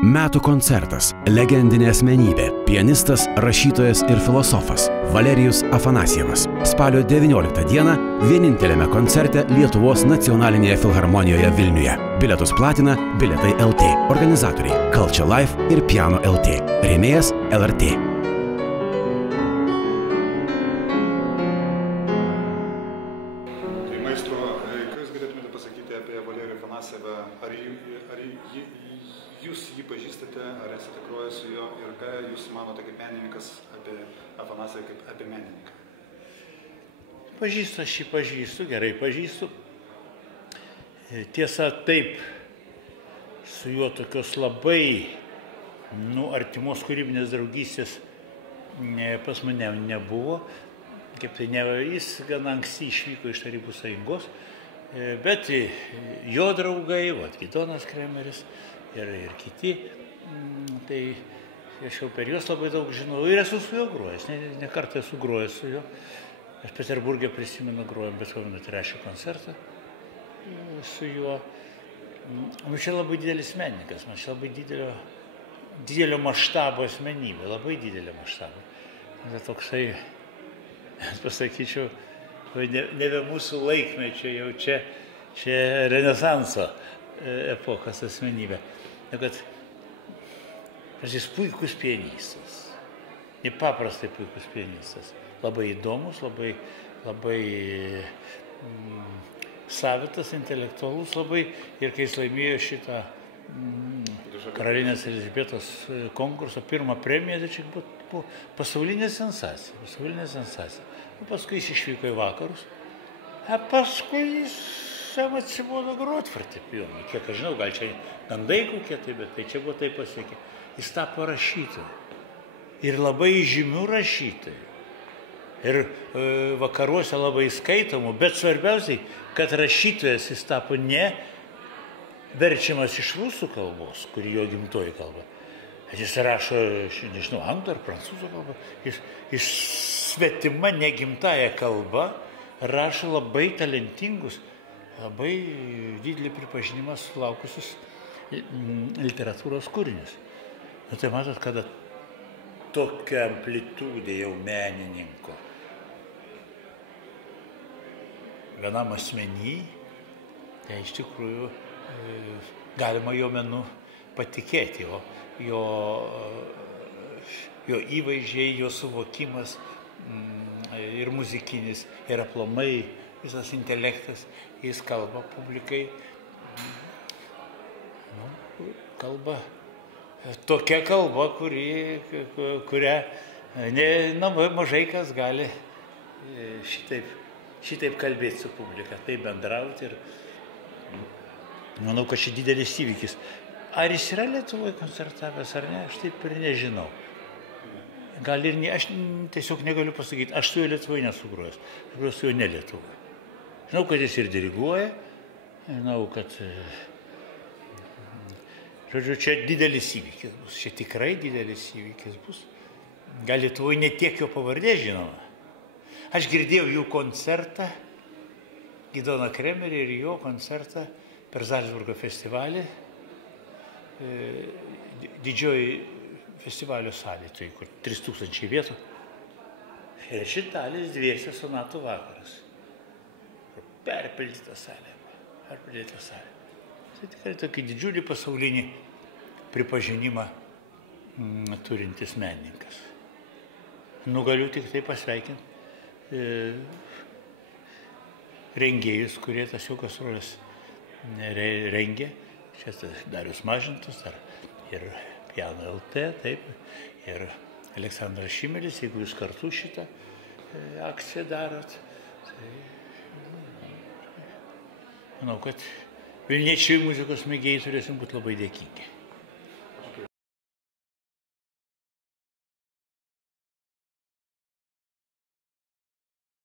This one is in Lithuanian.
Metų koncertas. Legendinė asmenybė. Pianistas, rašytojas ir filosofas Valerijus Afanasjevas. Spalio 19 dieną vieninteliame koncerte Lietuvos nacionalinėje filharmonijoje Vilniuje. Bilietus platina Bilietai LT. Organizatoriai Culture Life ir Piano LT. Rėmėjas LRT. Tai maestro, ką jūs galėtumėte pasakyti apie Valerijų Afanasjevą? Ar jūs jį pažįstate, ar esate grojęs su juo ir ką jūs manote kaip menininkas apie Afanasjevą kaip apie menininką? Pažįstu, aš jį pažįstu, gerai pažįstu. Tiesa, taip, su juo tokios labai artimos kūrybinės draugystės pas mane nebuvo. Kaip tai ne, jis gana anksti išvyko iš Tarybų Sąjungos, bet jo draugai, Gidonas Kremeris ir kiti, tai aš jau per juos labai daug žinau ir esu su juo grojęs, ne kartą esu grojęs su juo. Aš Peterburge prisimenu, grojom Bethoveno trečią koncertą su juo. Čia labai didelis menininkas, man čia labai didelio maštabo asmenybė, labai didelio maštabo. Tai toksai, pasakyčiau, nebe mūsų laikmečio, jau čia Renesanso epochos asmenybė. Kad jis puikus pianistas, nepaprastai puikus pianistas, labai įdomus, labai savitas, intelektualus labai, ir kai jis laimėjo šitą Karalienės Elžbietos konkursą, pirmą premiją, tai čia buvo pasaulinė sensacija. Paskui jis išvyko į vakarus, paskui jis jam atsibodo groti fortepijonu. Kiek aš žinau, gal čia gandai kokie tai, bet tai čia buvo taip pasiekė. Jis tapo rašytoju. Ir labai žymių rašytojų. Ir vakaruose labai skaitomų, bet svarbiausiai, kad rašytojas jis tapo ne verčiamas iš rusų kalbos, kuri jo gimtoji kalba. Jis rašo, nežinau, anglų ar prancūzų kalbą. Jis svetima negimtąją kalbą rašo labai talentingus, labai didelį pripažinimą sulaukusius literatūros kūrinius. Tai matot, kada tokia amplitudė jau menininko vienam asmenį, tai iš tikrųjų galima jo menu patikėti, jo įvaizdžiai, jo suvokimas ir muzikinis, ir aplamai visas intelektas, jis kalba publikai, kalba tokia kalba, kurią mažai kas gali šitaip kalbėti su publika, taip bendrauti. Ir manau, kad čia didelis įvykis. Ar jis yra Lietuvoje koncertavęs ar ne, aš taip ir nežinau. Gal ir ne, aš tiesiog negaliu pasakyti, aš su juo Lietuvoje nesugrojęs, aš su juo ne Lietuvoje. Žinau, kad jis ir diriguoja, žinau, kad, žodžiu, čia didelis įvykis bus, čia tikrai didelis įvykis bus. Gal Lietuvoje ne tiek jo pavardė žinoma. Aš girdėjau jų koncertą, Gidoną Kremerį ir jo koncertą per Zalcburgo festivalį, didžioji festivalio salė, tai kur 3000 vietų. Ir šitalis dviese sonatų vakaras. Perpildyta salė. Tai tikrai tokį didžiulį pasaulinį pripažinimą turintis menininkas. Galiu tik tai pasveikinti rengėjus, kurie tas jau gastrolės rengė. Čia Darius Mažintas ir Piano LT, taip, ir Aleksandras Šimelis, jeigu jūs kartu šitą akciją darot. Tai manau, kad vilniečiai muzikos mėgėjai turėsim būti labai dėkingi.